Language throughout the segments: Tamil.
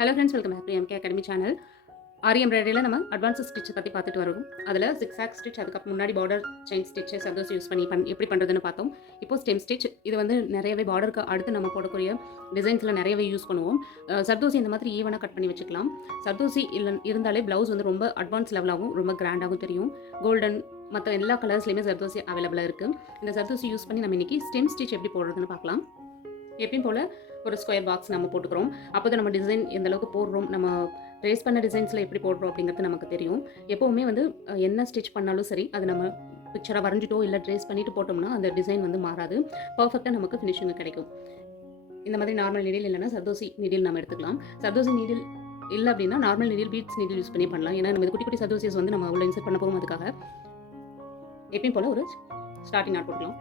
Hello friends, welcome back to MK academy channel. Aari எம்ப்ராய்டரியில் நம்ம அட்வான்ஸ் ஸ்டிச் பற்றி பார்த்துட்டு வரோம். அதில் ஜிக்ஸாக் ஸ்டிச், அதுக்கப்புறம் முன்னாடி border chain stitch, zardozi use பண்ணி எப்படி பண்ணுறதுன்னு பார்த்தோம். இப்போ ஸ்டெம் ஸ்டிச், இது வந்து நிறையவே பார்டருக்கு அடுத்து நம்ம போடக்கூடிய டிசைன்ஸில் நிறையவே யூஸ் பண்ணுவோம். சர்தோசி இந்த மாதிரி ஈவனாக கட் பண்ணி வச்சுக்கலாம். சர்தோசி இருந்தாலே ப்ளவுஸ் வந்து ரொம்ப அட்வான்ஸ் லெவலாகவும் ரொம்ப கிராண்டாகவும் தெரியும். கோல்டன் மற்ற எல்லா கலர்ஸ்லையுமே சர்தோசி அவைலபிளாக இருக்குது. இந்த சர்தோசி யூஸ் பண்ணி நம்ம இன்றைக்கி ஸ்டெம் ஸ்டிச் எப்படி போடுறதுன்னு பார்க்கலாம். எப்பயும் போல் ஒரு ஸ்கொயர் பாக்ஸ் நம்ம போட்டுக்கிறோம். அப்போ தான் நம்ம டிசைன் எந்த அளவுக்கு போடுறோம், நம்ம ட்ரேஸ் பண்ண டிசைன்ஸில் எப்படி போடுறோம் அப்படிங்கிறது நமக்கு தெரியும். எப்போவுமே வந்து என்ன ஸ்டிச் பண்ணாலும் சரி, அது நம்ம பிக்சராக வரைஞ்சிட்டோ இல்லை ட்ரேஸ் பண்ணிவிட்டு போட்டோம்னா அந்த டிசைன் வந்து மாறாது, பர்ஃபெக்டாக நமக்கு ஃபினிஷிங் கிடைக்கும். இந்த மாதிரி நார்மல் நீடில் இல்லைன்னா சர்தோசி நீடில் நம்ம எடுத்துக்கலாம். சர்தோசி நீடில் இல்லை அப்படின்னா normal needle, beads needle use பண்ணி பண்ணலாம். ஏன்னா நம்ம குட்டி குட்டி சர்தோசிஸ் வந்து நம்ம அவ்வளோ இன்சர்ட் பண்ண போகும். அதுக்காக எப்பயும் போல் ஒரு ஸ்டார்டிங் நாட் போட்டுக்கலாம்.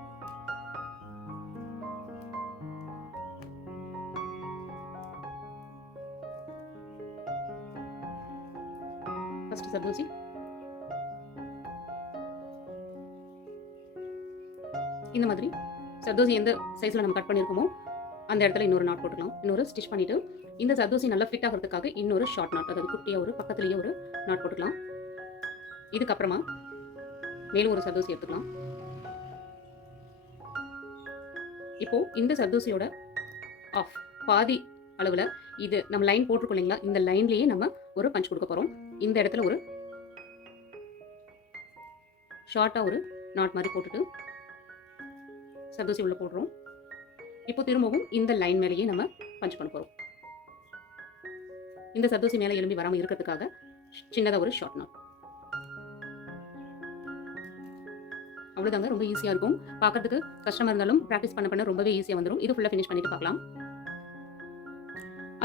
ஃபர்ஸ்ட் சர்தோசி, இந்த மாதிரி சர்தோசி எந்த சைஸில் நம்ம கட் பண்ணியிருக்கோமோ அந்த இடத்துல இன்னொரு நாட் போட்டுக்கலாம். இன்னொரு ஸ்டிச் பண்ணிவிட்டு இந்த சர்தோசி நல்லா ஃபிட் ஆகிறதுக்காக இன்னொரு ஷார்ட் நாட், அதாவது குட்டியாக ஒரு பக்கத்துலேயே ஒரு நாட் போட்டுக்கலாம். இதுக்கப்புறமா மேலும் ஒரு சர்தோசி எடுத்துக்கலாம். இப்போ இந்த சர்தோசியோட ஆஃப் பாதி அளவில் இது நம்ம லைன் போட்டிருக்கோம் இல்லைங்களா, இந்த லைன்லேயே நம்ம ஒரு பஞ்ச் கொடுக்க போகிறோம். இந்த இடத்துல ஒரு ஷார்ட்டாக ஒரு நாட் மாதிரி போட்டுட்டு சர்தோசி உள்ள போடுறோம். இப்போ திரும்பவும் இந்த லைன் மேலேயே நம்ம பஞ்ச் பண்ண போகிறோம். இந்த சர்தோசி மேலே எலும்பி வராமல் இருக்கிறதுக்காக சின்னதாக ஒரு ஷார்ட் நாட். அவ்வளோதாங்க, ரொம்ப ஈஸியாக இருக்கும். பார்க்கறதுக்கு கஷ்டமாக இருந்தாலும் ப்ராக்டிஸ் பண்ண ரொம்பவே ஈஸியாக வந்துடும். இது ஃபுல்லாக ஃபினிஷ் பண்ணிட்டு பார்க்கலாம்.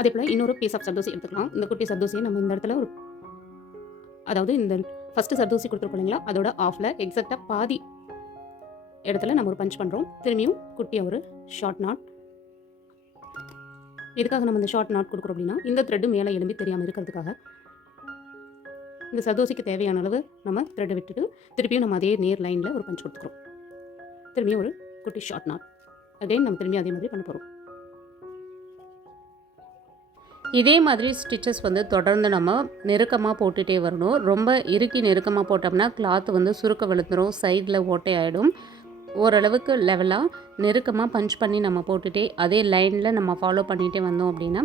அதே போல் இன்னொரு பீஸ் ஆஃப் சர்தோசி எடுத்துக்கலாம். இந்த குட்டி சர்தோசியை நம்ம இந்த இடத்துல ஒரு, அதாவது இந்த ஃபஸ்ட்டு சர்தோசி கொடுத்துருக்கோம் இல்லைங்களா, அதோட ஆஃபில் எக்ஸாக்டாக பாதி இடத்துல நம்ம ஒரு பஞ்ச் பண்ணுறோம். திரும்பியும் குட்டியாக ஒரு ஷார்ட் நாட். எதுக்காக நம்ம இந்த ஷார்ட் நாட் கொடுக்குறோம் அப்படின்னா, இந்த த்ரெட்டு மேலே எலும்பி தெரியாமல் இருக்கிறதுக்காக. இந்த சர்தோசிக்கு தேவையான அளவு நம்ம த்ரெட்டை விட்டுட்டு திருப்பியும் நம்ம அதே நேர் லைனில் ஒரு பஞ்ச் கொடுத்துக்கிறோம். திரும்பியும் ஒரு குட்டி ஷார்ட் நாட். அகைன் நம்ம திரும்பியும் அதே மாதிரி பண்ண போகிறோம். இதே மாதிரி ஸ்டிச்சஸ் வந்து தொடர்ந்து நம்ம நெருக்கமாக போட்டுகிட்டே வரணும். ரொம்ப இறுக்கி நெருக்கமாக போட்டோம்னா கிளாத் வந்து சுருக்க விழுந்துடும், சைடில் ஓட்டை ஆகிடும். ஓரளவுக்கு லெவலாக நெருக்கமாக பஞ்ச் பண்ணி நம்ம போட்டுகிட்டே அதே லைனில் நம்ம ஃபாலோ பண்ணிகிட்டே வந்தோம் அப்படின்னா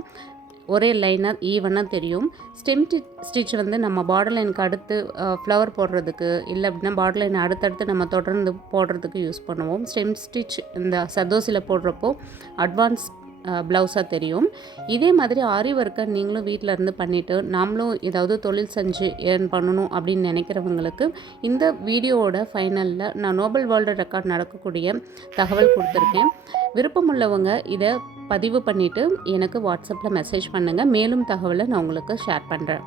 ஒரே லைனாக ஈவனாக தெரியும். ஸ்டெம் ஸ்டிச் வந்து நம்ம பார்டர் லைனுக்கு அடுத்து ஃப்ளவர் போடுறதுக்கு, இல்லை அப்படின்னா பார்டர் லைன் அடுத்தடுத்து நம்ம தொடர்ந்து போடுறதுக்கு யூஸ் பண்ணுவோம். ஸ்டெம் ஸ்டிச் இந்த சர்தோசியில் போடுறப்போ அட்வான்ஸ் ப்ளவுஸாக தெரியும். இதே மாதிரி ஆரி ஒர்க்கை நீங்களும் வீட்டில் இருந்து பண்ணிவிட்டு நாமளும் ஏதாவது தொழில் செஞ்சு ஏர்ன் பண்ணணும் அப்படின்னு நினைக்கிறவங்களுக்கு இந்த வீடியோவோட ஃபைனலில் நான் நோபல் வேர்ல்டு ரெக்கார்ட் நடக்கக்கூடிய தகவல் கொடுத்துருக்கேன். விருப்பமுள்ளவங்க இதை பதிவு பண்ணிவிட்டு எனக்கு வாட்ஸ்அப்பில் மெசேஜ் பண்ணுங்கள். மேலும் தகவலை நான் உங்களுக்கு ஷேர் பண்ணுறேன்.